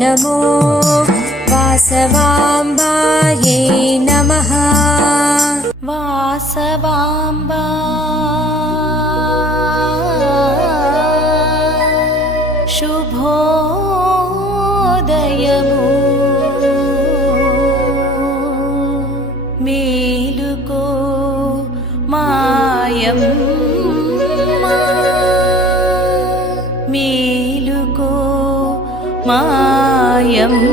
नमो वासवाम्बायै नमः। वासवाम्बा शुभोदयमु मेलुको मायम्मा मेलुको मायम्मा।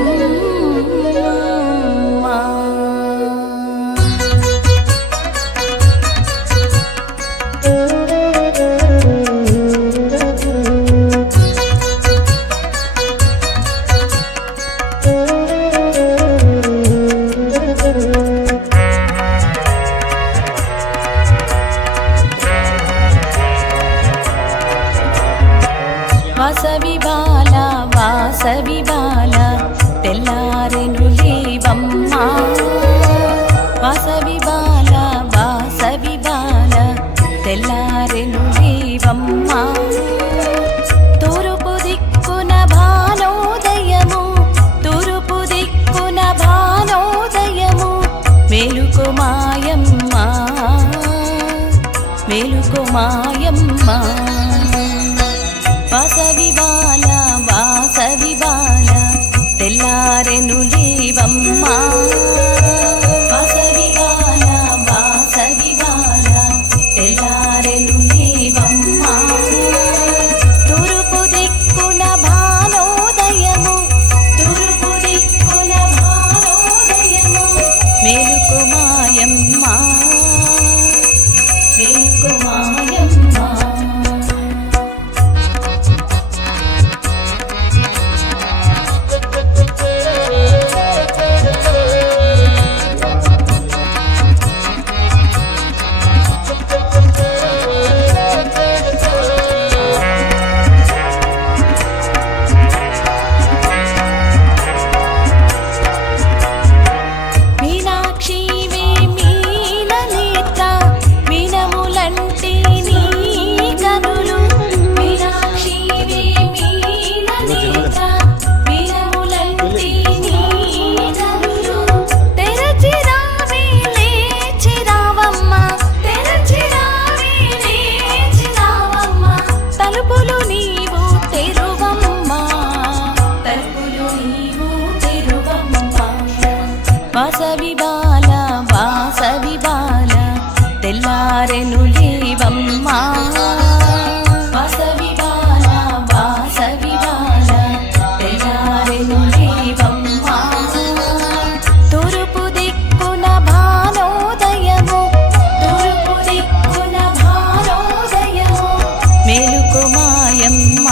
వాసవి బాల తెల్లారెను లేవమ్మ వాసవి బాల తెల్లారెను లేవమ్మ తూర్పు దిక్కున భానోదయము మేలుకో మాయమ్మ వాసవి బాల తెల్లారెను లేవమ్మ వాసవి బాల తెల్లారెను లేవమ్మ తూర్పు దిక్కున భానోదయము మేలుకో మాయమ్మ వాసవి బాల తెల్లారెను లేవమ్మ వాసవి బాల తెల్లారెను లేవమ్మ తూర్పు దిక్కున భానోదయము మేలుకో మాయమ్మ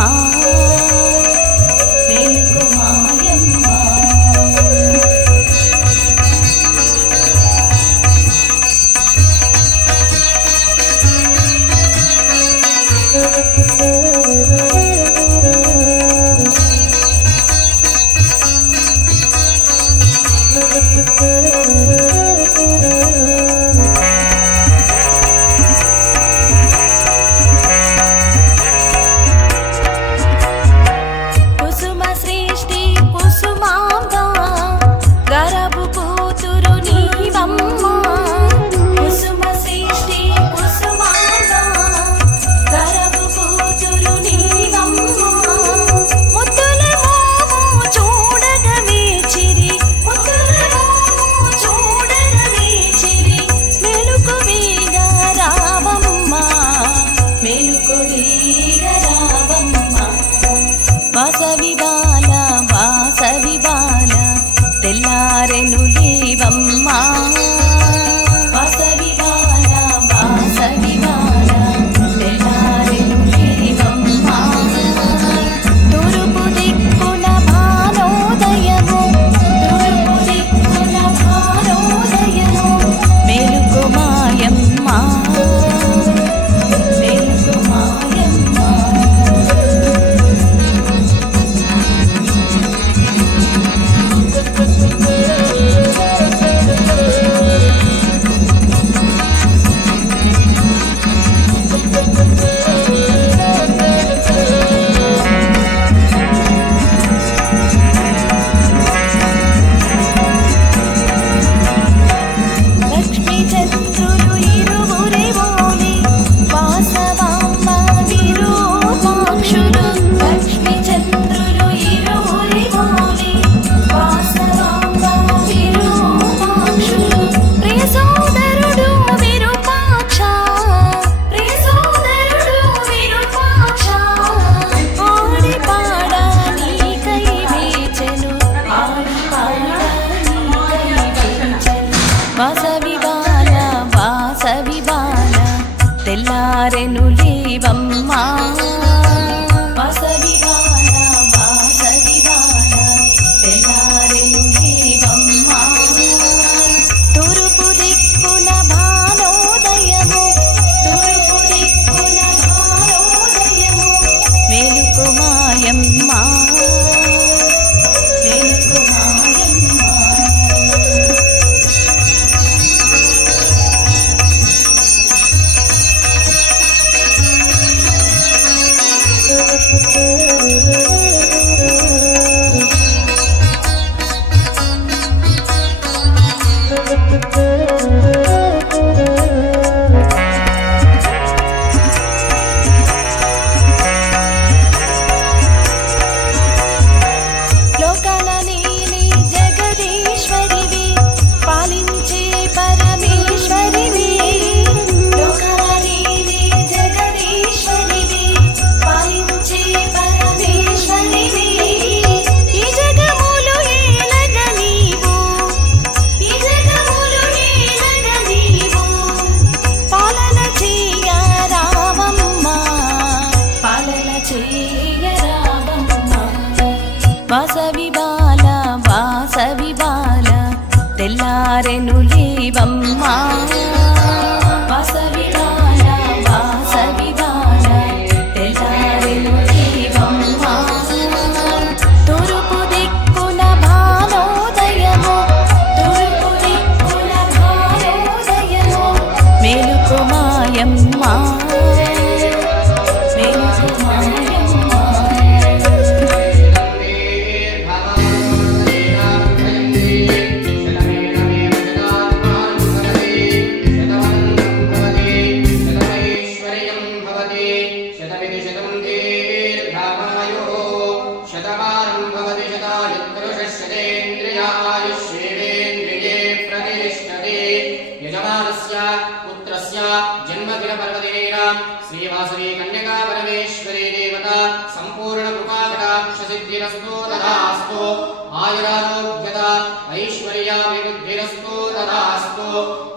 వాసవి బాల తెల్లారెను లేవమ్మ వాసవి బాల తెల్లారెను లేవమ్మ తూర్పు దిక్కున భానోదయము మేలుకో మాయమ్మ వాసవి బాల వాసవి బాల తెల్లారెను లేవమ్మ వాసవి బాల వాసవి బాల తెల్లారెను లేవమ్మ తూర్పు దిక్కున భానోదయము తూర్పు దిక్కున భానోదయము మేలుకో మాయమ్మ మేలుకో మాయమ్మ श्रीवासवी कन्यका परमेश्वरी देवता संपूर्ण कृपा कटाक्ष सिद्धिरस्तु तथास्तु आयुरारोग्यता ऐश्वर्याभिवृद्धिरस्तु तथास्तु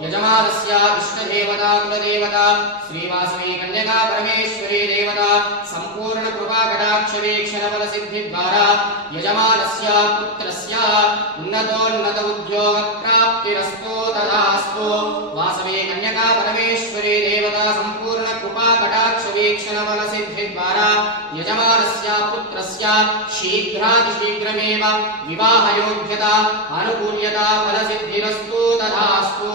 यजमानस्य इष्टदेवता कुलदेवता श्रीवासवी कन्यका परमेश्वरी देवता संपूर्ण कृपा कटाक्ष वीक्षण बल सिद्धि द्वारा यजमानस्य पुत्रस्य उन्नतोन्नत उद्योग प्राप्तिरस्तु तथास्तु वासवी कन्यका परमेश्वरी देवता संपूर्ण कृपा कटाक्ष वीक्षण बल सिद्धि द्वारा यजमानस्य पुत्रस्य शीघ्रातिशीघ्रमेव विवाह योग्यता अनुकूल्यता फल सिद्धिरस्तु तथास्तु